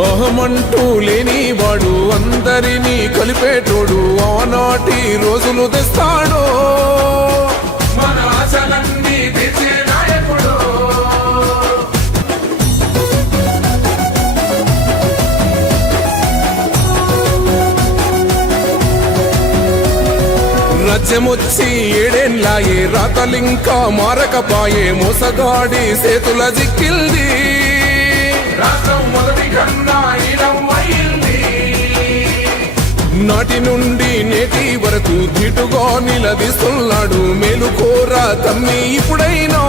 అహమంటూ లేని వాడు అందరినీ కలిపేటోడు ఆనాటి రోజులు తెస్తాడు. మన ఆశలన్నీ తెచ్చే రాతలింకా మారకపాయే మోసగాడి సేతుల జిక్కిల్ది. రాష్ట్రం నాటి నుండి నేటి వరకు ధీటుగా నిలదీస్తున్నాడు. మేలుకోరా తమ్మి ఇప్పుడైనా